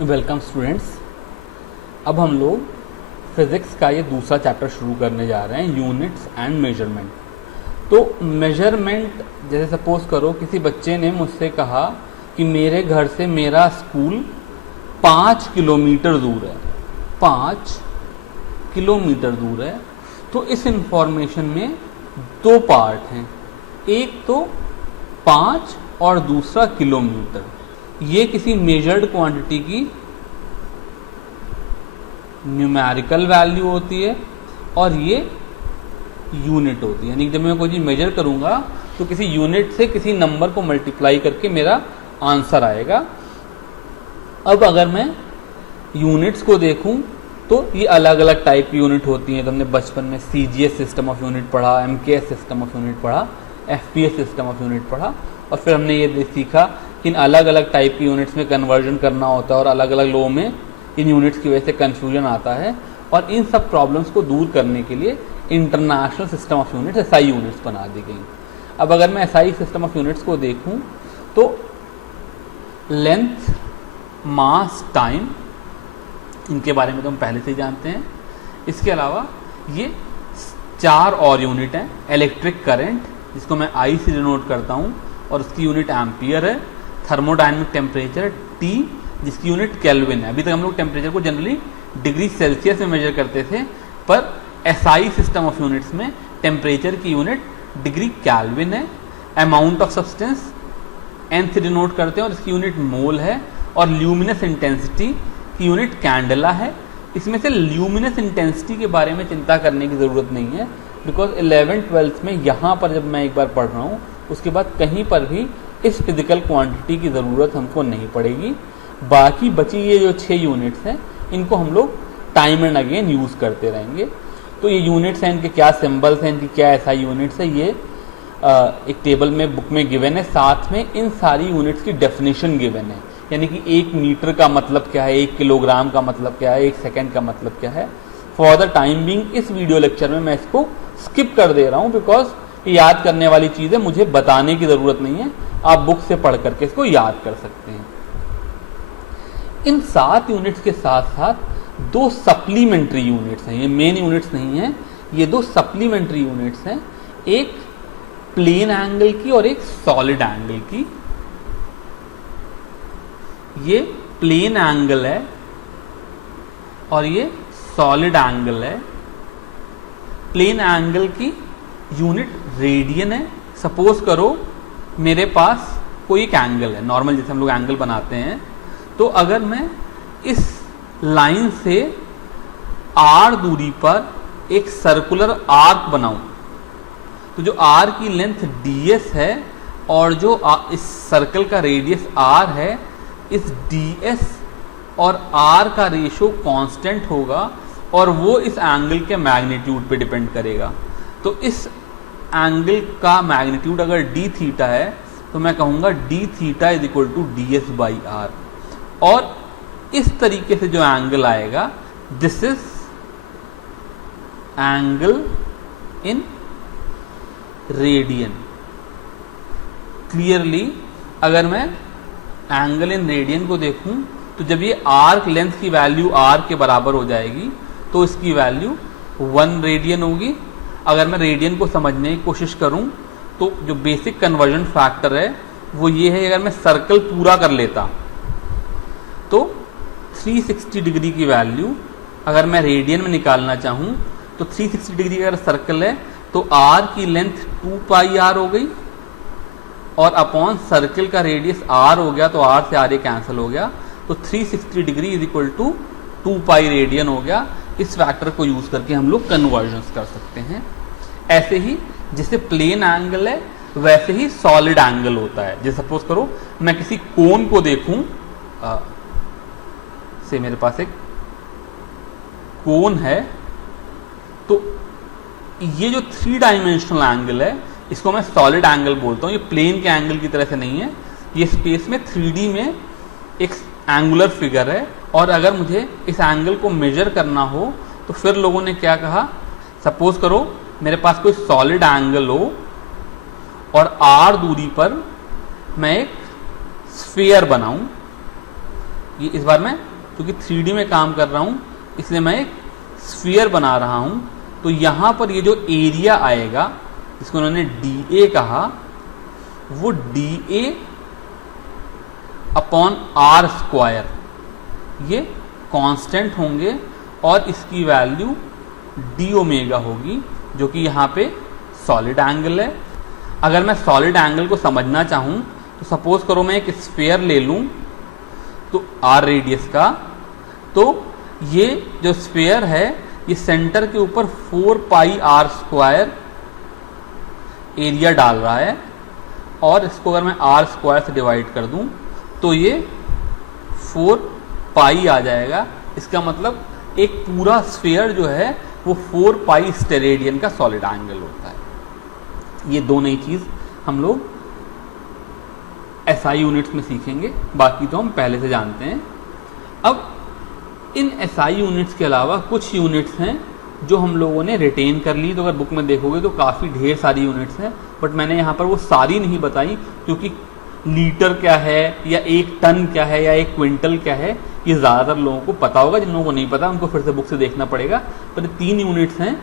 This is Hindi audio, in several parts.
Welcome students. अब हम लोग फिज़िक्स का ये दूसरा चैप्टर शुरू करने जा रहे हैं, यूनिट्स एंड मेजरमेंट। तो मेजरमेंट, जैसे सपोज करो किसी बच्चे ने मुझसे कहा कि मेरे घर से मेरा स्कूल 5 किलोमीटर दूर है, 5 किलोमीटर दूर है। तो इस इंफॉर्मेशन में दो पार्ट हैं, एक तो 5 और दूसरा किलोमीटर। ये किसी मेजर्ड क्वांटिटी की न्यूमेरिकल वैल्यू होती है और ये यूनिट होती है। यानी जब मैं कोई चीज़ मेजर करूँगा तो किसी यूनिट से किसी नंबर को मल्टीप्लाई करके मेरा आंसर आएगा। अब अगर मैं यूनिट्स को देखूं तो ये अलग अलग टाइप की यूनिट होती हैं। तो हमने बचपन में CGS सिस्टम ऑफ यूनिट पढ़ा, MKS सिस्टम ऑफ यूनिट पढ़ा, FPS सिस्टम ऑफ यूनिट पढ़ा, और फिर हमने ये सीखा कि इन अलग अलग टाइप की यूनिट्स में कन्वर्जन करना होता है और अलग अलग लो में इन यूनिट्स की वजह से कन्फ्यूजन आता है। और इन सब प्रॉब्लम्स को दूर करने के लिए international system of units, SI units बना दी गई। अब अगर मैं SI सिस्टम ऑफ यूनिट्स को देखूं तो लेंथ, मास, टाइम, इनके बारे में तो हम पहले से ही जानते हैं। इसके अलावा ये 4 और यूनिट हैं। इलेक्ट्रिक करंट, जिसको मैं I से डिनोट करता हूँ और उसकी यूनिट एम्पियर है। थर्मोडायनेमिक टेम्परेचर T, जिसकी यूनिट केल्विन है। अभी तक हम लोग टेम्परेचर को जनरली डिग्री सेल्सियस में मेजर करते थे, पर SI सिस्टम ऑफ यूनिट्स में टेम्परेचर की यूनिट डिग्री केल्विन है। अमाउंट ऑफ सब्सटेंस N से डिनोट करते हैं और इसकी यूनिट मोल है। और ल्यूमिनस इंटेंसिटी की यूनिट कैंडला है। इसमें से ल्यूमिनस इंटेंसिटी के बारे में चिंता करने की ज़रूरत नहीं है, बिकॉज 11th-12th में यहाँ पर जब मैं एक बार पढ़ रहा हूँ उसके बाद कहीं पर भी इस फिजिकल क्वांटिटी की ज़रूरत हमको नहीं पड़ेगी। बाकी बची ये जो 6 यूनिट्स हैं इनको हम लोग टाइम एंड अगेन यूज़ करते रहेंगे। तो ये यूनिट्स हैं, इनके क्या सिंबल्स हैं, इनकी क्या SI यूनिट्स है, ये एक टेबल में बुक में गिवन है। साथ में इन सारी यूनिट्स की डेफिनेशन गिवन है, यानी कि 1 मीटर का मतलब क्या है, 1 किलोग्राम का मतलब क्या है, 1 सेकेंड का मतलब क्या है। फॉर द टाइम बीइंग इस वीडियो लेक्चर में मैं इसको स्किप कर दे रहा हूँ, बिकॉज याद करने वाली चीज़ है, मुझे बताने की ज़रूरत नहीं है, आप बुक से पढ़ करके इसको याद कर सकते हैं। इन 7 यूनिट्स के साथ साथ 2 सप्लीमेंट्री यूनिट्स हैं। ये मेन यूनिट्स नहीं हैं, ये 2 सप्लीमेंट्री यूनिट्स हैं, एक प्लेन एंगल की और एक सॉलिड एंगल की। ये प्लेन एंगल है और ये सॉलिड एंगल है। प्लेन एंगल की यूनिट रेडियन है। सपोज करो मेरे पास कोई एक एंगल है, नॉर्मल जैसे हम लोग एंगल बनाते हैं, तो अगर मैं इस लाइन से R दूरी पर एक सर्कुलर आर्क बनाऊं, तो जो R की लेंथ ds है और जो इस सर्कल का रेडियस R है, इस ds और R का रेशो कांस्टेंट होगा और वो इस एंगल के मैग्नीट्यूड पे डिपेंड करेगा। तो इस एंगल का मैग्नीट्यूड अगर d थीटा है तो मैं कहूँगा d theta is equal to ds by R। और इस तरीके से जो एंगल आएगा, this is angle in radian. Clearly अगर मैं एंगल इन रेडियन को देखूं तो जब ये आर्क लेंथ की वैल्यू R के बराबर हो जाएगी तो इसकी वैल्यू 1 रेडियन होगी। अगर मैं रेडियन को समझने की कोशिश करूं तो जो बेसिक कन्वर्जन फैक्टर है वो ये है, अगर मैं सर्कल पूरा कर लेता तो 360 डिग्री की वैल्यू अगर मैं रेडियन में निकालना चाहूँ तो 360 डिग्री अगर सर्कल है तो R की लेंथ 2 पाई R हो गई और अपॉन सर्कल का रेडियस R हो गया, तो R से R कैंसिल हो गया, तो 360 degree is equal to 2 pi radian हो गया। इस फैक्टर को यूज़ करके हम लोग कन्वर्जन्स कर सकते हैं। ऐसे ही जैसे प्लेन एंगल है वैसे ही सॉलिड एंगल होता है। जैसे सपोज करो मैं किसी कोन को देखूं, से मेरे पास एक कोन है, तो ये जो 3 डायमेंशनल एंगल है इसको मैं सॉलिड एंगल बोलता हूँ। ये प्लेन के एंगल की तरह से नहीं है, ये स्पेस में 3D में एक एंगुलर फिगर है। और अगर मुझे इस एंगल को मेजर करना हो तो फिर लोगों ने क्या कहा, सपोज करो मेरे पास कोई सॉलिड एंगल हो और R दूरी पर मैं एक स्फीयर बनाऊं, ये इस बार मैं क्योंकि 3D में काम कर रहा हूँ इसलिए मैं एक स्फीयर बना रहा हूँ। तो यहाँ पर ये जो एरिया आएगा जिसको उन्होंने DA कहा, वो DA अपॉन R स्क्वायर ये कांस्टेंट होंगे और इसकी वैल्यू d ओमेगा होगी, जो कि यहाँ पे सॉलिड एंगल है। अगर मैं सॉलिड एंगल को समझना चाहूँ तो सपोज करो मैं एक स्फीयर ले लूँ तो R रेडियस का, तो ये जो स्फीयर है ये सेंटर के ऊपर 4 पाई R स्क्वायर एरिया डाल रहा है और इसको अगर मैं R स्क्वायर से डिवाइड कर दूं तो ये 4 पाई आ जाएगा। इसका मतलब एक पूरा स्फीयर जो है वो 4 पाई स्टेरेडियन का सॉलिड एंगल होता है। ये दो नई चीज हम लोग SI यूनिट्स में सीखेंगे, बाकी तो हम पहले से जानते हैं। अब इन SI यूनिट्स के अलावा कुछ यूनिट्स हैं जो हम लोगों ने रिटेन कर ली। तो अगर बुक में देखोगे तो काफ़ी ढेर सारी यूनिट्स हैं, बट मैंने यहाँ पर वो सारी नहीं बताई क्योंकि लीटर क्या है या एक टन क्या है या एक क्विंटल क्या है ये ज़्यादातर लोगों को पता होगा। जिन लोगों को नहीं पता उनको फिर से बुक से देखना पड़ेगा। पर 3 यूनिट्स हैं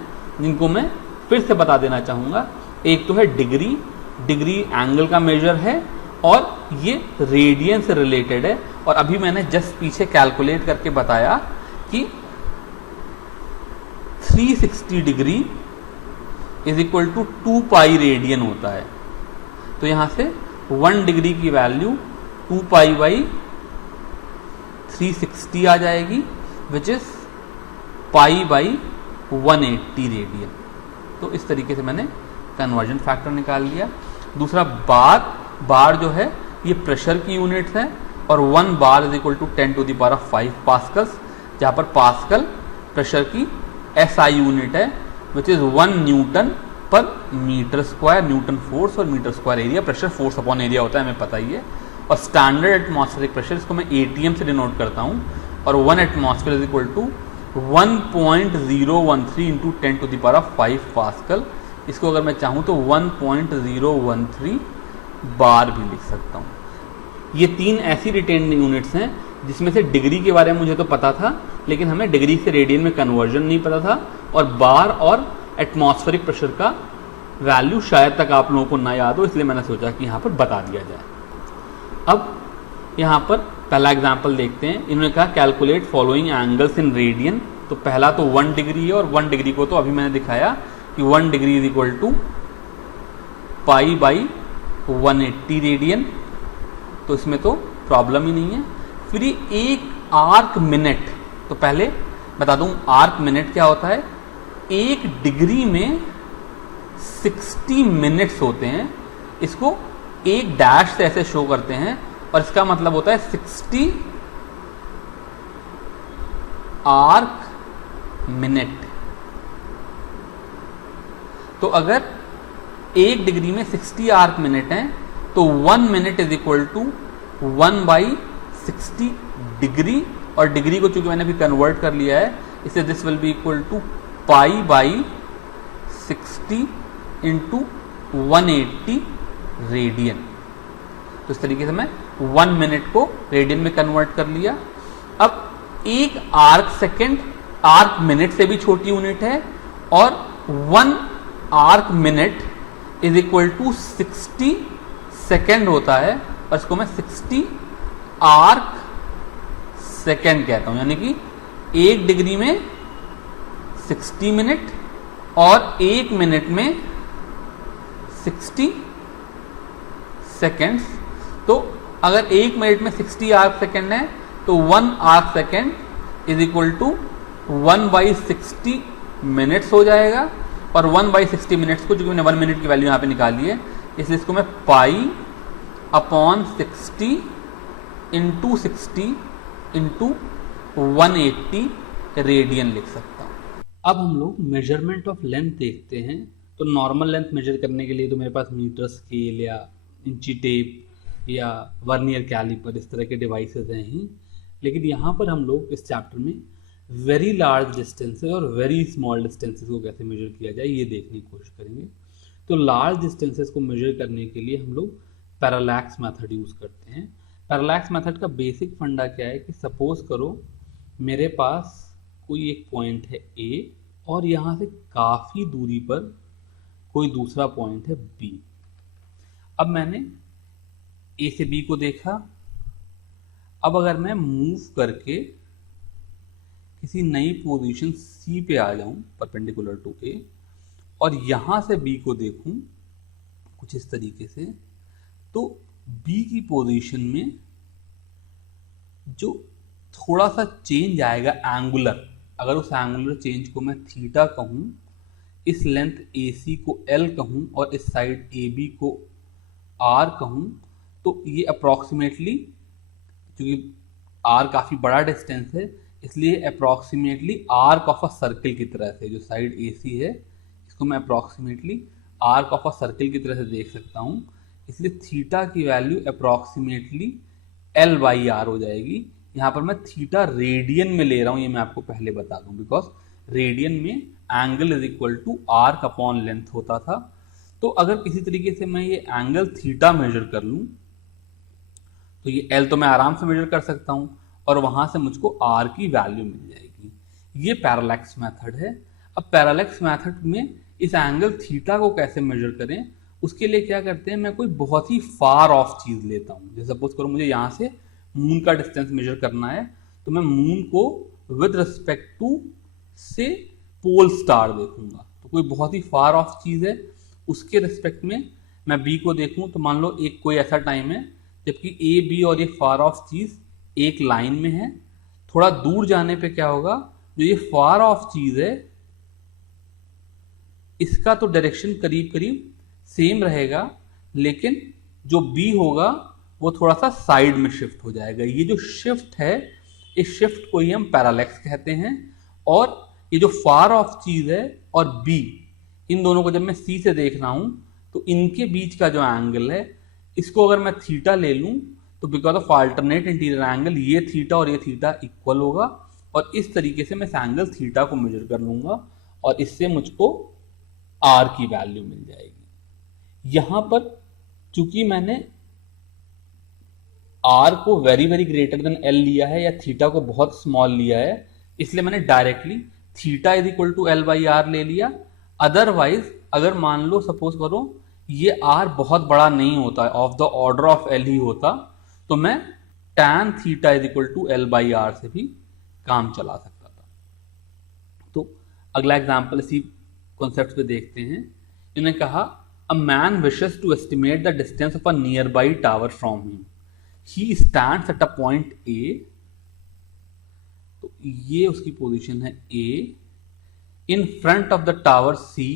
जिनको मैं फिर से बता देना चाहूँगा। एक तो है डिग्री, डिग्री एंगल का मेजर है और ये रेडियन से रिलेटेड है। और अभी मैंने जस्ट पीछे कैलकुलेट करके बताया कि 360 degree is equal to 2 pi radian होता है। तो यहां से 1 डिग्री की वैल्यू 2 पाई बाई 360 आ जाएगी, which is pi by 180 radian. तो इस तरीके से मैंने कन्वर्जन फैक्टर निकाल लिया। दूसरा बार जो है ये प्रेशर की यूनिट्स है और 1 bar is equal to 10 to the power of 5 pascals, जहाँ पर पास्कल प्रेशर की SI यूनिट है, which is 1 newton per metre square. Newton force और metre square area, pressure force upon area होता है, हमें पता ही है। और स्टैंडर्ड एटमॉस्फेरिक प्रेशर, इसको मैं ATM से डिनोट करता हूँ, और 1 atmosphere is equal to 1.013 into 10 to the power of 5 pascal. इसको अगर मैं चाहूँ तो 1.013 बार भी लिख सकता हूँ। ये 3 ऐसी रिटेन्ड यूनिट्स हैं जिसमें से डिग्री के बारे में मुझे तो पता था, लेकिन हमें डिग्री से रेडियन में कन्वर्जन नहीं पता था, और बार और एटमॉस्फेरिक प्रेशर का वैल्यू शायद तक आप लोगों को ना याद हो, इसलिए मैंने सोचा कि यहाँ पर बता दिया जाए। अब यहाँ पर पहला एग्जाम्पल देखते हैं। इन्होंने कहा calculate following angles in radian. तो पहला तो 1 डिग्री है, और 1 डिग्री को तो अभी मैंने दिखाया कि 1 degree is equal to pi by 180 radian, तो इसमें तो प्रॉब्लम ही नहीं है। फिर ये एक आर्क मिनट, तो पहले बता दूं आर्क मिनट क्या होता है। 1 डिग्री में 60 मिनट्स होते हैं। इसको एक डैश से ऐसे शो करते हैं और इसका मतलब होता है 60 आर्क मिनट। तो अगर 1 डिग्री में 60 आर्क मिनट हैं तो 1 minute is equal to 1/60 degree, और डिग्री को चूंकि मैंने अभी कन्वर्ट कर लिया है, इससे this will be equal to pi by 60 into 180 radian. तो इस तरीके से मैं 1 मिनट को रेडियन में कन्वर्ट कर लिया। अब एक आर्क सेकेंड आर्क मिनट से भी छोटी यूनिट है, और 1 arc minute is equal to 60 second होता है, और इसको मैं 60 आर्क सेकेंड कहता हूं। यानी कि 1 डिग्री में 60 मिनट और 1 मिनट में 60 सेकेंड्स। तो अगर 1 मिनट में 60 आर्क सेकेंड है तो 1 arc second is equal to 1/60 minutes हो जाएगा। और 1/60 मिनट्स को, चूंकि मैंने 1 मिनट की वैल्यू यहाँ पे निकाली है, इसलिए इसको मैं pi upon 60 into 60 into 180 radian लिख सकता हूँ। अब हम लोग मेजरमेंट ऑफ लेंथ देखते हैं। तो नॉर्मल लेंथ मेजर करने के लिए तो मेरे पास मीटर स्केल या इंची टेप या वर्नियर कैलिपर इस तरह के डिवाइसेस हैं ही, लेकिन यहाँ पर हम लोग इस चैप्टर में वेरी लार्ज डिस्टेंसेस और वेरी स्मॉल डिस्टेंसेस को कैसे मेजर किया जाए ये देखने की कोशिश करेंगे। तो लार्ज डिस्टेंसेस को मेजर करने के लिए हम लोग पैरालैक्स मेथड यूज़ करते हैं। पैरालैक्स मेथड का बेसिक फंडा क्या है कि सपोज करो मेरे पास कोई एक पॉइंट है ए और यहाँ से काफ़ी दूरी पर कोई दूसरा पॉइंट है बी। अब मैंने ए से बी को देखा। अब अगर मैं मूव करके किसी नई पोजीशन सी पे आ जाऊं परपेंडिकुलर टू ए और यहाँ से बी को देखूं कुछ इस तरीके से, तो बी की पोजीशन में जो थोड़ा सा चेंज आएगा एंगुलर, अगर उस एंगुलर चेंज को मैं थीटा कहूँ, इस लेंथ ए सी को एल कहूँ और इस साइड ए बी को आर कहूँ, तो ये अप्रॉक्सीमेटली, क्योंकि आर काफ़ी बड़ा डिस्टेंस है इसलिए approximately arc of a circle की तरह से, जो साइड ए सी है इसको मैं approximately arc of a circle की तरह से देख सकता हूँ। इसलिए थीटा की value approximately L by R हो जाएगी। यहाँ पर मैं थीटा रेडियन में ले रहा हूँ, ये मैं आपको पहले बता दूँ, बिकॉज रेडियन में angle is equal to arc upon length होता था। तो अगर किसी तरीके से मैं ये एंगल थीटा मेजर कर लूँ तो ये एल तो मैं आराम से मेजर कर सकता हूँ और वहाँ से मुझको आर की वैल्यू मिल जाएगी। ये पैरालैक्स मेथड है। अब पैरालैक्स मेथड में इस एंगल थीटा को कैसे मेजर करें, उसके लिए क्या करते हैं, मैं कोई बहुत ही फार ऑफ चीज़ लेता हूँ। जैसे सपोज करो मुझे यहाँ से मून का डिस्टेंस मेजर करना है, तो मैं मून को विद रिस्पेक्ट टू से पोल स्टार देखूंगा। तो कोई बहुत ही फार ऑफ चीज़ है, उसके रिस्पेक्ट में मैं बी को देखूं, तो मान लो एक कोई ऐसा टाइम है जबकि ए बी और ये फार ऑफ चीज़ एक लाइन में है। थोड़ा दूर जाने पे क्या होगा, जो ये फार ऑफ चीज़ है इसका तो डायरेक्शन करीब करीब सेम रहेगा, लेकिन जो बी होगा वो थोड़ा सा साइड में शिफ्ट हो जाएगा। ये जो शिफ्ट है, इस शिफ्ट को ही हम पैरालैक्स कहते हैं। और ये जो फार ऑफ चीज़ है और बी, इन दोनों को जब मैं सी से देख रहा हूँ तो इनके बीच का जो एंगल है, इसको अगर मैं थीटा ले लूँ तो because of alternate interior angle ये थीटा और ये थीटा इक्वल होगा और इस तरीके से मैं इस एंगल थीटा को मेजर कर लूँगा और इससे मुझको आर की वैल्यू मिल जाएगी। यहाँ पर चूंकि मैंने आर को very very greater than L लिया है या थीटा को बहुत स्मॉल लिया है, इसलिए मैंने directly theta is equal to L by R ले लिया। अदरवाइज अगर मान लो सपोज करो ये आर बहुत बड़ा नहीं होता है, of the order of L ही होता, तो मैं tan theta is equal to L by R से भी काम चला सकता था। तो अगला एग्जाम्पल इसी कॉन्सेप्ट पे देखते हैं। इन्होंने कहा a man wishes to estimate the distance of a nearby tower from him, he stands at a point A, तो ये उसकी पोजीशन है A, in front of the tower C,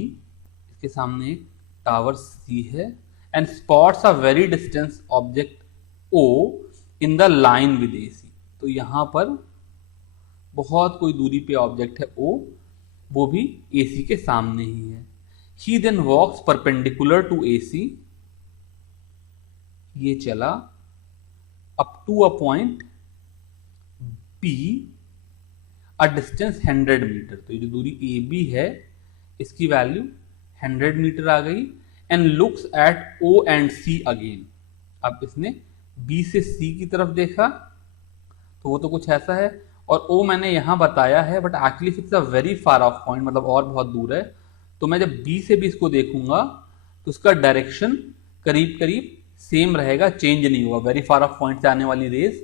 इसके सामने एक टावर सी है, and spots a very distance object O in the line with A C. तो यहां पर बहुत कोई दूरी पे ऑब्जेक्ट है ओ, वो भी ए सी के सामने ही है। He then walks perpendicular to A C, ये चला up to a point B a distance 100 metre. तो ये जो दूरी ए बी है इसकी वैल्यू 100 मीटर आ गई। And looks at O and C again. अब इसने बी से सी की तरफ देखा तो वो तो कुछ ऐसा है, और ओ मैंने यहां बताया है but actually it's a very far of point, मतलब और बहुत दूर है। तो मैं जब बी से भी इसको देखूंगा तो उसका डायरेक्शन करीब करीब सेम रहेगा, चेंज नहीं हुआ। वेरी फार ऑफ पॉइंट से आने वाली रेज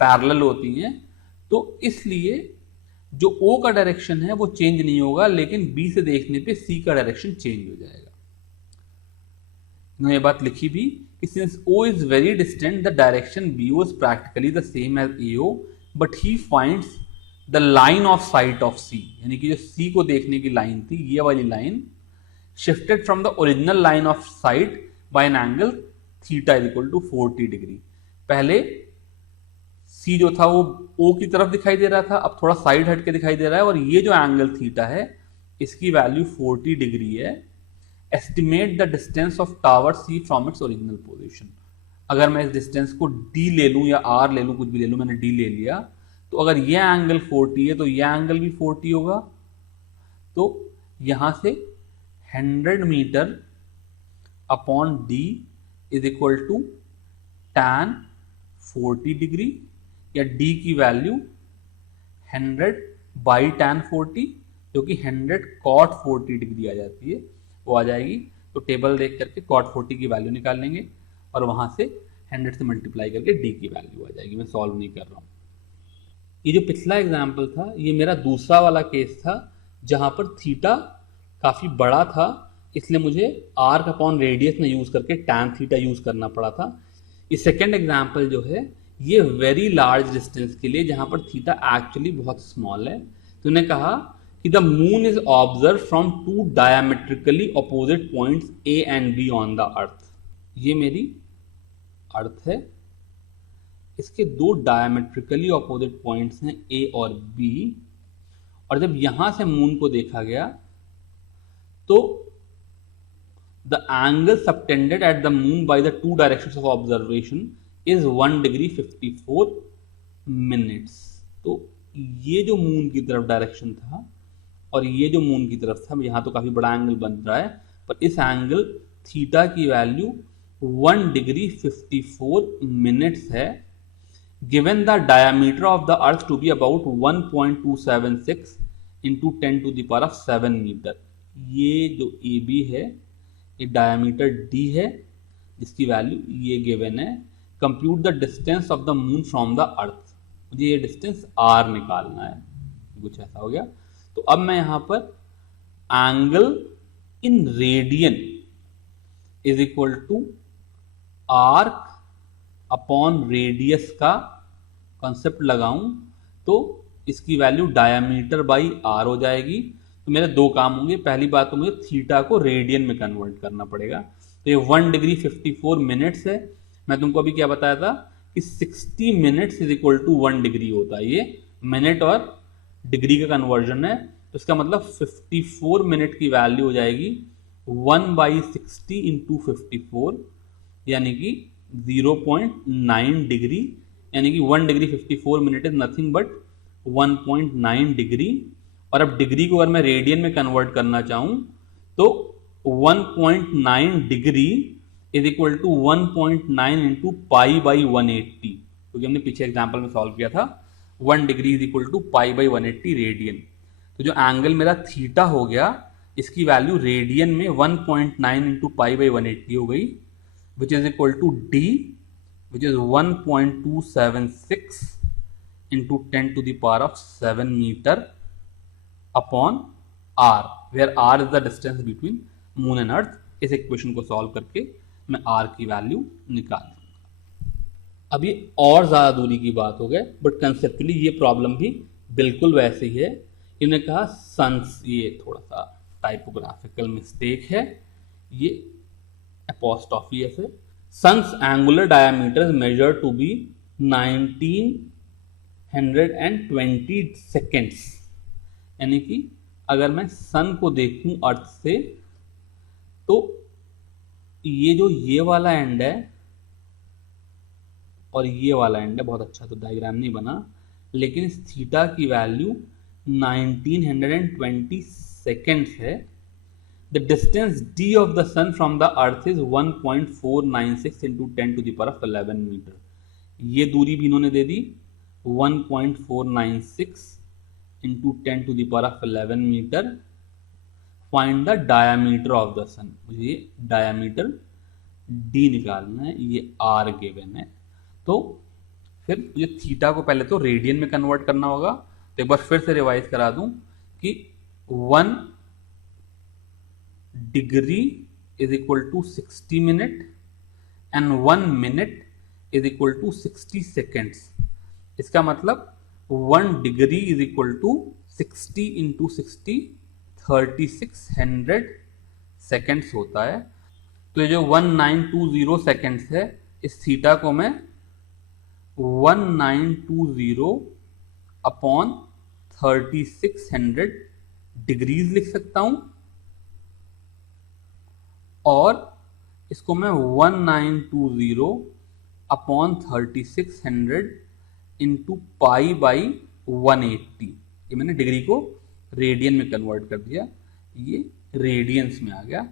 पैरेलल होती हैं, तो इसलिए जो ओ का डायरेक्शन है वो चेंज नहीं होगा, लेकिन बी से देखने पे सी का डायरेक्शन चेंज हो जाएगा। ये बात लिखी भी कि since O is very distant, the direction BO is practically the same as AO, but he finds the line of sight of C, यानी कि जो C को देखने की लाइन थी, ये वाली line shifted from the original line of sight by an angle theta is equal to 40 degree. पहले C जो था वो O की तरफ दिखाई दे रहा था, अब थोड़ा साइड हट के दिखाई दे रहा है, और ये जो एंगल थीटा है इसकी वैल्यू 40 डिग्री है। Estimate the distance of tower C from its original position. अगर मैं इस डिस्टेंस को डी ले लूँ या आर ले लूँ, कुछ भी ले लूँ, मैंने डी ले लिया, तो अगर ये एंगल 40 है तो ये एंगल भी 40 होगा। तो यहाँ से 100 metre upon D is equal to tan 40 degree, या डी की वैल्यू 100 बाई tan 40 जो कि 100 cot 40 डिग्री आ जाती है, वो आ जाएगी। तो टेबल देख करके cot 40 की वैल्यू निकाल लेंगे और वहां से 100 से मल्टीप्लाई करके डी की वैल्यू आ जाएगी। मैं सॉल्व नहीं कर रहा हूँ। ये जो पिछला एग्जाम्पल था ये मेरा दूसरा वाला केस था जहां पर थीटा काफी बड़ा था, इसलिए मुझे आर्क अपॉन रेडियस में यूज करके tan थीटा यूज करना पड़ा था। ये सेकेंड एग्जाम्पल जो है ये वेरी लार्ज डिस्टेंस के लिए जहां पर थीटा एक्चुअली बहुत स्मॉल है। तो उन्होंने कहा कि the moon is observe from two diametrically opposite points A and B on the earth. ये मेरी अर्थ है, इसके दो डायमेट्रिकली अपोजिट पॉइंट्स हैं ए और बी, और जब यहां से मून को देखा गया तो the angle subtended at the moon by the two directions of observation is 1 degree 54 minutes. तो ये जो मून की तरफ डायरेक्शन था और ये जो मून की तरफ था, यहाँ तो काफी बड़ा एंगल बन रहा है, पर इस एंगल थीटा की वैल्यू 1 डिग्री 54 मिनट्स है। Given the diameter of the earth to be about 1.276 into 10 to the power of 7 metre. ये जो ए बी है ये डायमीटर डी है जिसकी वैल्यू ये गिवन है। Compute the distance of the moon from the अर्थ, मुझे ये डिस्टेंस आर निकालना है, कुछ ऐसा हो गया। तो अब मैं यहां पर angle in radian is equal to arc upon radius का कॉन्सेप्ट लगाऊं तो इसकी वैल्यू डायमीटर बाई आर हो जाएगी। तो मेरे दो काम होंगे, पहली बात तो मुझे थीटा को रेडियन में कन्वर्ट करना पड़ेगा। तो ये 1 डिग्री 54 मिनट्स है। मैं तुमको अभी क्या बताया था कि 60 minutes is equal to 1 degree होता है, ये मिनट और डिग्री का कन्वर्जन है। तो इसका मतलब 54 मिनट की वैल्यू हो जाएगी 1/60 इंटू 54 यानी कि 0.9 डिग्री, यानी कि 1 degree 54 minute is nothing but 1.9 degree. और अब डिग्री को अगर मैं रेडियन में कन्वर्ट करना चाहूं तो 1.9 degree is equal to 1.9 into pi by 180, क्योंकि हमने पीछे एग्जाम्पल में सॉल्व किया था 1 degree is equal to pi by 180 radian. तो जो एंगल मेरा थीटा हो गया इसकी वैल्यू रेडियन में 1.9 इंटू पाई बाई 180 हो गई, which is equal to D which is 1.276 into 10 to the power of 7 metre upon R, where R is the distance between moon and earth. इस इक्वेशन को सॉल्व करके मैं आर की वैल्यू निकाल दूंगा। अब ये और ज्यादा दूरी की बात हो गई, बट कंसेप्चुअली ये प्रॉब्लम भी बिल्कुल वैसे ही है। इन्होंने कहा सन्स, ये थोड़ा सा टाइपोग्राफिकल मिस्टेक है, ये अपॉस्ट्रोफी है। Sun's angular diameter measure to be 1920 seconds, यानी कि अगर मैं सन को देखूं अर्थ से तो ये जो ये वाला एंड है और ये वाला एंड है, बहुत अच्छा तो डायग्राम नहीं बना, लेकिन इस थीटा की वैल्यू 1920 सेकेंड्स है। The distance D of the sun from the earth is 1.496 into 10 to the power of 11 metre. ये दूरी भी इन्होंने दे दी 1.496 into 10 to the power of 11 metre. Find the diameter of the sun, मुझे डायमीटर डी निकालना है, ये आर गिवन है। तो फिर मुझे थीटा को पहले तो रेडियन में कन्वर्ट करना होगा। तो एक बार फिर से रिवाइज करा दूं कि 1 degree is equal to 60 minute and 1 minute is equal to 60 seconds. इसका मतलब 1 degree is equal to 60 into 60 3600 seconds होता है। तो ये जो 1920 सेकेंड्स है, इस थीटा को मैं 1920 अपॉन 3600 डिग्रीज लिख सकता हूं, और इसको मैं 1920 अपॉन 3600 इंटू पाई बाई 180, ये मैंने डिग्री को रेडियन में कन्वर्ट कर दिया, ये रेडियंस में आ गया।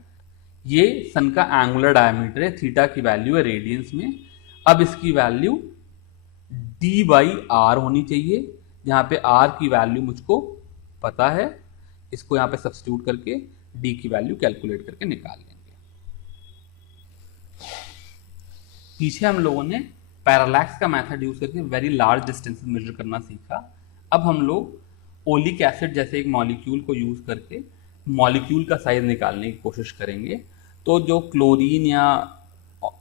ये सन का एंगुलर डायमीटर है, थीटा की वैल्यू है रेडियंस में। अब इसकी वैल्यू D/R होनी चाहिए, जहाँ पे R की वैल्यू मुझको पता है, इसको यहाँ पे सब्स्टिट्यूट करके D की वैल्यू कैलकुलेट करके निकाल लेंगे। पीछे हम लोगों ने पैरालैक्स का मेथड यूज करके वेरी लार्ज डिस्टेंसेस मेजर करना सीखा। अब हम लोग ओलिक एसिड जैसे एक मॉलिक्यूल को यूज करके मॉलिक्यूल का साइज निकालने की कोशिश करेंगे। तो जो क्लोरीन या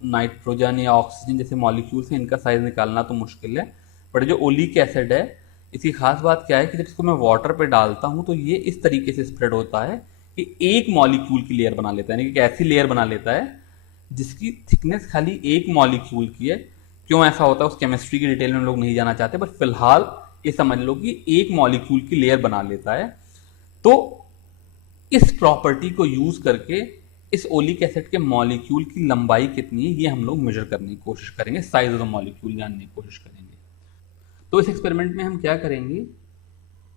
नाइट्रोजन या ऑक्सीजन जैसे मॉलिक्यूल्स हैं, इनका साइज निकालना तो मुश्किल है, बट जो ओलिक एसिड है इसकी खास बात क्या है कि जब इसको मैं वाटर पे डालता हूँ तो ये इस तरीके से स्प्रेड होता है कि एक मॉलिक्यूल की लेयर बना लेता है, यानी कि ऐसी लेयर बना लेता है जिसकी थिकनेस खाली एक मॉलिक्यूल की है। क्यों ऐसा होता है उस केमिस्ट्री की डिटेल में हम लोग नहीं जाना चाहते, बट फिलहाल ये समझ लो कि एक मॉलिक्यूल की लेयर बना लेता है। तो इस प्रॉपर्टी को यूज करके इस ओलिक एसिड के मॉलिक्यूल की लंबाई कितनी है ये हम लोग मेजर करने की कोशिश करेंगे, साइज ऑफ द मॉलिक्यूल जानने की कोशिश करेंगे। तो इस एक्सपेरिमेंट में हम क्या करेंगे,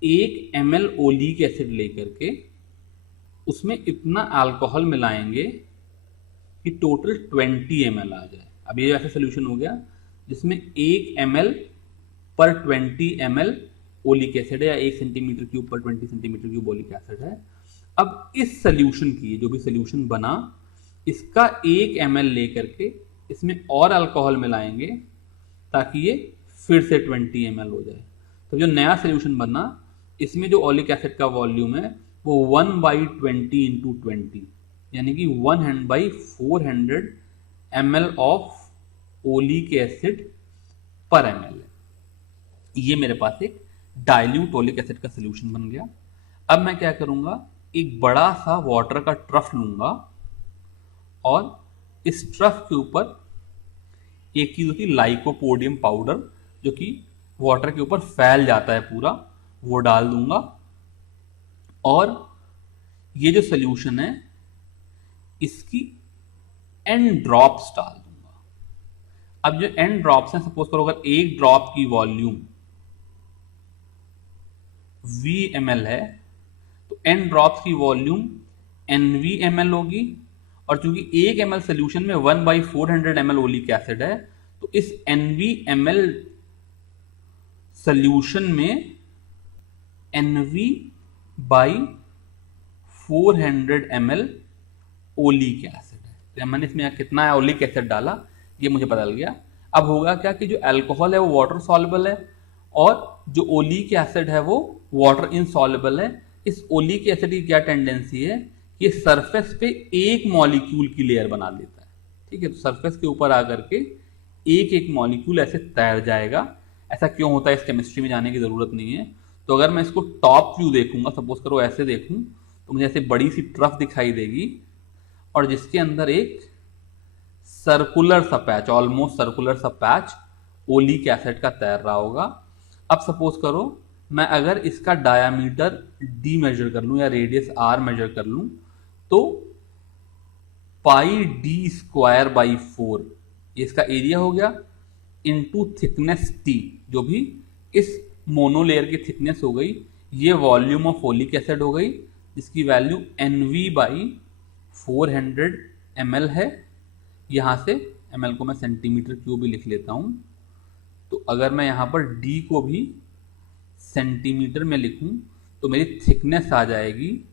1 ml ओलिक एसिड लेकर के उसमें इतना अल्कोहल मिलाएंगे कि टोटल 20 ml आ जाए। अब ये ऐसा सोल्यूशन हो गया जिसमें 1 ml पर 20 ml ओलिक एसिड है, या 1 सेंटीमीटर क्यूब पर 20 सेंटीमीटर क्यूब ओलिक एसिड है। अब इस सोल्यूशन की जो भी सोल्यूशन बना, इसका 1 ml लेकर के इसमें और अल्कोहल मिलाएंगे ताकि ये फिर से 20 ml हो जाए। तो जो नया सोल्यूशन बना, इसमें जो ओलिक एसिड का वॉल्यूम है वो 1/20 इंटू 20, यानी कि 1/400 ml ऑफ ओलिक एसिड पर ml है। ये मेरे पास एक डाइल्यूट ओलिक एसिड का सोल्यूशन बन गया। अब मैं क्या करूंगा, एक बड़ा सा वाटर का ट्रफ लूंगा और इस ट्रफ के ऊपर एक चीज होती है लाइकोपोडियम पाउडर, जो कि वाटर के ऊपर फैल जाता है पूरा, वो डाल दूंगा और ये जो सोल्यूशन है इसकी एंड ड्रॉप्स डाल दूंगा। अब जो एंड ड्रॉप्स हैं, सपोज करो अगर एक ड्रॉप की वॉल्यूम VmL है तो एन ड्रॉप्स की वॉल्यूम NvML होगी, और चूंकि 1 ml सोल्यूशन में 1/400 ml ओलिक एसिड है, तो इस NvML सोल्यूशन में NV/400 ml ओलिक एसिड है। तो मैंने इसमें कितना ओलिक एसिड डाला ये मुझे बदल गया। अब होगा क्या कि जो अल्कोहल है वो वाटर सॉल्युबल है और जो ओलिक एसिड है वो वाटर इनसॉल्युबल है। इस ओलिक एसिड की क्या टेंडेंसी है कि ये सरफेस पे एक मॉलिक्यूल की लेयर बना लेता है। ठीक है, तो सरफेस के ऊपर आकर के एक एक मॉलिक्यूल ऐसे तैर जाएगा। ऐसा क्यों होता है इस केमिस्ट्री में जाने की जरूरत नहीं है। तो अगर मैं इसको टॉप व्यू देखूंगा, सपोज करो ऐसे देखूं, तो मुझे ऐसे बड़ी सी ट्रफ दिखाई देगी और जिसके अंदर एक सर्कुलर सा पैच, ऑलमोस्ट सर्कुलर सा पैच ओलिक एसिड का तैर रहा होगा। अब सपोज करो मैं अगर इसका डायामीटर d मेजर कर लूं या रेडियस r मेजर कर लूं, तो πd²/4 ये इसका एरिया हो गया, इनटू थिकनेस t, जो भी इस मोनोलेयर की थिकनेस हो गई, ये वॉल्यूम ऑफ ओलिक एसिड हो गई, जिसकी वैल्यू NV/400 ml है। यहां से ml को मैं सेंटीमीटर क्यूब भी लिख लेता हूं। तो अगर मैं यहां पर d को भी सेंटीमीटर में लिखूं तो मेरी थिकनेस आ जाएगी,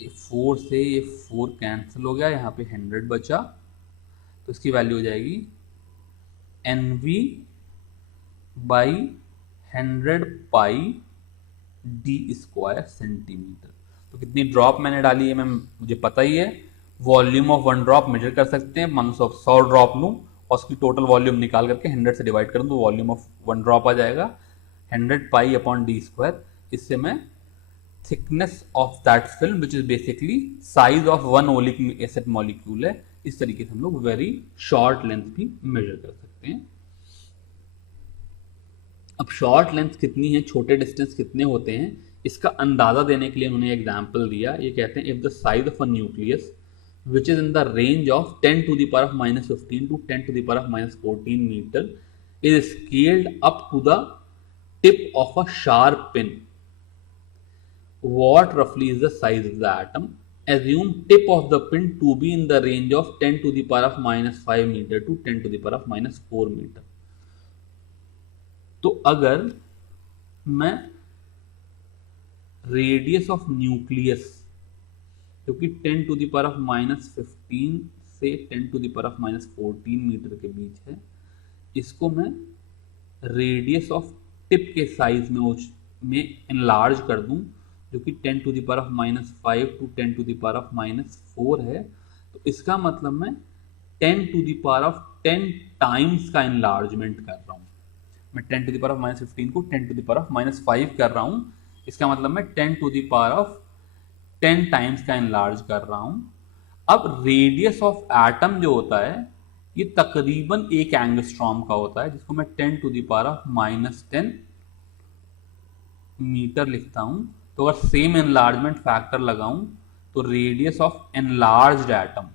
4 से ये 4 कैंसिल हो गया, यहाँ पे 100 बचा, तो इसकी वैल्यू हो जाएगी NV/100 πd² सेंटीमीटर। तो कितनी ड्रॉप मैंने डाली है मैं मुझे पता ही है। वॉल्यूम ऑफ 1 ड्रॉप मेजर कर सकते हैं, मान लो 100 ड्रॉप लूँ और उसकी टोटल वॉल्यूम निकाल करके 100 से डिवाइड करूँ तो वॉल्यूम ऑफ 1 ड्रॉप आ जाएगा 100 π/d²। इससे मैं thickness of that film which is basically size of 1 oleic acid molecule है। इस तरीके से हम लोग वेरी शॉर्ट लेंथ भी मेजर कर सकते हैं। अब शॉर्ट लेंथ कितनी है, छोटे डिस्टेंस कितने होते हैं, इसका अंदाजा देने के लिए उन्होंने एग्जाम्पल दिया। ये कहते हैं if the size of a nucleus which is in the range of 10 to the power of -15 to 10 to the power of -14 meter is scaled up to the tip of a sharp pin. What roughly is the size of the atom? Assume tip of the pin to be in the range of 10 to the power of -5 meter to 10 to the power of -4 meter. तो अगर मैं रेडियस ऑफ न्यूक्लियस जो कि 10⁻⁻15 से 10⁻⁻14 मीटर के बीच है, इसको मैं रेडियस ऑफ टिप के साइज में एनलार्ज कर दूं जो कि 10⁻⁻5 टू 10⁻⁻4 है, तो इसका मतलब मैं 10⁻10 टाइम्स का एनलार्जमेंट कर रहा हूँ। मैं 10⁻15 को 10⁻5 कर रहा हूँ, इसका मतलब मैं 10⁻10 टाइम्स का एनलार्ज कर रहा हूँ। अब रेडियस ऑफ एटम जो होता है ये तकरीबन 1 एंगस्ट्रॉम का होता है, जिसको मैं 10⁻10 मीटर लिखता हूं। तो अगर सेम एनलार्जमेंट फैक्टर लगाऊं तो radius of enlarged atom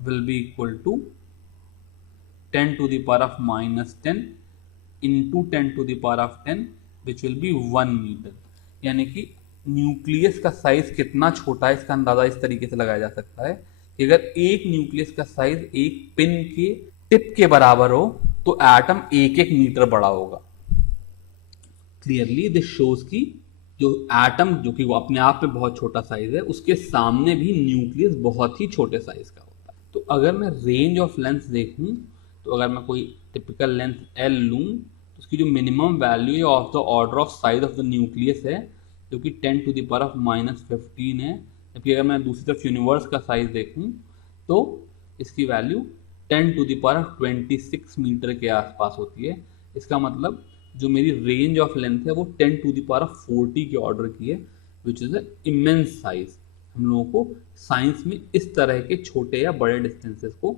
will be equal to 10⁻10 into 10⁻10 which will be 1 metre. यानी कि न्यूक्लियस का साइज कितना छोटा है इसका अंदाजा इस तरीके से लगाया जा सकता है कि अगर एक न्यूक्लियस का साइज एक पिन के टिप के बराबर हो तो एटम 1 मीटर बड़ा होगा। क्लियरली दिस शोज की जो एटम जो कि वो अपने आप में बहुत छोटा साइज है, उसके सामने भी न्यूक्लियस बहुत ही छोटे साइज का होता है। तो अगर मैं रेंज ऑफ लेंथ देखूं तो अगर मैं कोई टिपिकल लेंथ एल लूं तो उसकी जो मिनिमम वैल्यू है of the order of size of the nucleus है जो कि 10⁻⁻15 है, जबकि अगर मैं दूसरी तरफ यूनिवर्स का साइज देखूं तो इसकी वैल्यू 10⁻26 मीटर के आसपास होती है। इसका मतलब जो मेरी रेंज ऑफ लेंथ है वो 10⁻40 के ऑर्डर की है, विच इज इमेंस साइज। हम लोगों को साइंस में इस तरह के छोटे या बड़े डिस्टेंसेस को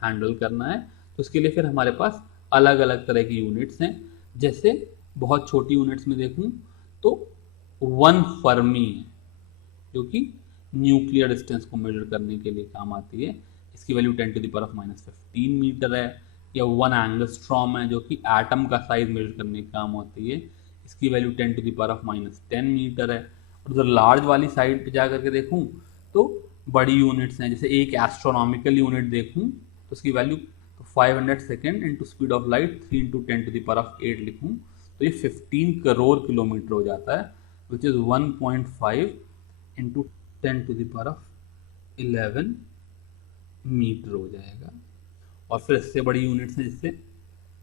हैंडल करना है, तो उसके लिए फिर हमारे पास अलग अलग तरह की यूनिट्स हैं। जैसे बहुत छोटी यूनिट्स में देखूं तो 1 फर्मी है जो कि न्यूक्लियर डिस्टेंस को मेजर करने के लिए काम आती है। इसकी वैल्यू 10⁻15 मीटर है। या 1 एंगस्ट्रॉम है जो कि एटम का साइज मेजर करने का काम होती है, इसकी वैल्यू 10⁻10 मीटर है। और जो लार्ज वाली साइड पे जा करके देखूं तो बड़ी यूनिट्स हैं। जैसे एक एस्ट्रोनॉमिकल यूनिट देखूं तो उसकी value 500 second into speed of light 3 into 10⁸ लिखूं तो ये 15 करोड़ किलोमीटर हो जाता है, विच इज 1.5 इंटू 10⁻11 मीटर हो जाएगा। और फिर इससे बड़ी यूनिट्स हैं जिससे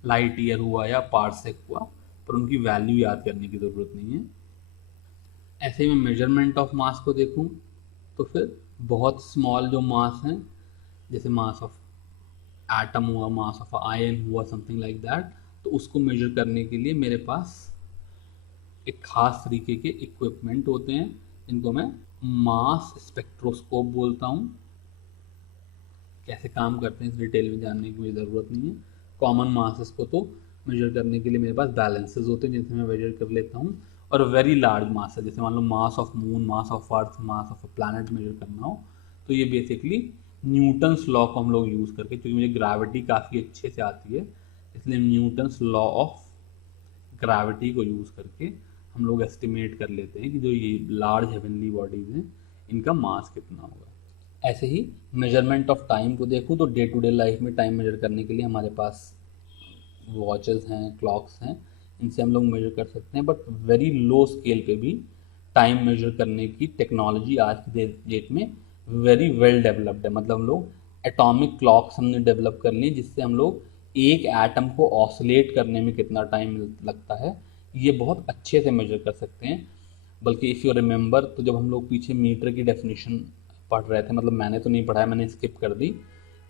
लाइट ईयर हुआ या पार्सेक हुआ, पर उनकी वैल्यू याद करने की ज़रूरत नहीं है। ऐसे ही मैं मेजरमेंट ऑफ मास को देखूं तो फिर बहुत स्मॉल जो मास हैं, जैसे मास ऑफ एटम हुआ, मास ऑफ आयन हुआ, समथिंग लाइक दैट, तो उसको मेजर करने के लिए मेरे पास एक खास तरीके के इक्विपमेंट होते हैं जिनको मैं मास स्पेक्ट्रोस्कोप बोलता हूँ। कैसे काम करते हैं इस डिटेल में जानने की मुझे ज़रूरत नहीं है। कॉमन मासेस को तो मेजर करने के लिए मेरे पास बैलेंसेस होते हैं जिनसे मैं मेजर कर लेता हूँ। और वेरी लार्ज मास है, जैसे मान लो mass of moon, mass of earth, mass of a planet measure करना हो तो ये बेसिकली न्यूटन्स लॉ को हम लोग यूज़ करके, क्योंकि मुझे ग्रेविटी काफ़ी अच्छे से आती है इसलिए न्यूटन्स लॉ ऑफ ग्रेविटी को यूज़ करके हम लोग एस्टिमेट कर लेते हैं कि जो ये लार्ज हेवनली बॉडीज़ हैं इनका मास कितना होगा। ऐसे ही मेजरमेंट ऑफ टाइम को देखूँ तो डे टू डे लाइफ में टाइम मेजर करने के लिए हमारे पास वॉचेस हैं, क्लॉक्स हैं, इनसे हम लोग मेजर कर सकते हैं। बट वेरी लो स्केल पे भी टाइम मेजर करने की टेक्नोलॉजी आज की डेट में वेरी वेल डेवलप्ड है। मतलब हम लोग एटॉमिक क्लॉक्स हमने डेवलप कर ली जिससे हम लोग एक एटम को ऑसिलेट करने में कितना टाइम लगता है ये बहुत अच्छे से मेजर कर सकते हैं। बल्कि इफ़ यू रिमेंबर तो जब हम लोग पीछे मीटर की डेफिनेशन पढ़ रहे थे, मतलब मैंने तो नहीं पढ़ा है, मैंने स्किप कर दी,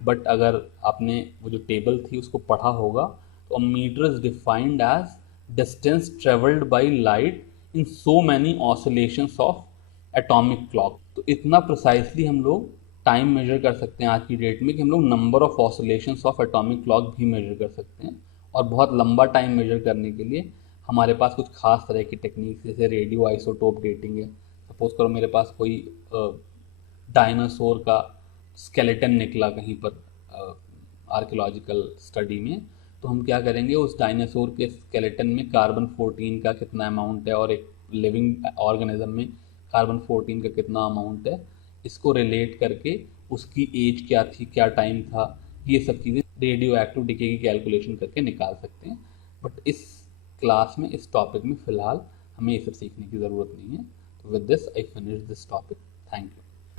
बट अगर आपने वो जो टेबल थी उसको पढ़ा होगा तो metre is defined as distance travelled by light in so many oscillations of atomic clock. तो इतना प्रिसाइसली हम लोग टाइम मेजर कर सकते हैं आज की डेट में कि हम लोग number of oscillations of atomic clock भी मेजर कर सकते हैं। और बहुत लंबा टाइम मेजर करने के लिए हमारे पास कुछ खास तरह की टेक्निक जैसे रेडियो आइसोटोप डेटिंग है। सपोज करो मेरे पास कोई डायनासोर का स्केलेटन निकला कहीं पर आर्कियोलॉजिकल स्टडी में, तो हम क्या करेंगे उस डायनासोर के स्केलेटन में कार्बन 14 का कितना अमाउंट है और एक लिविंग ऑर्गेनिज्म में कार्बन 14 का कितना अमाउंट है, इसको रिलेट करके उसकी एज क्या थी, क्या टाइम था, ये सब चीज़ें रेडियो एक्टिव डिके की कैलकुलेशन करके निकाल सकते हैं। बट इस क्लास में इस टॉपिक में फ़िलहाल हमें ये सब सीखने की ज़रूरत नहीं है। तो with this I finish this topic. Thank you.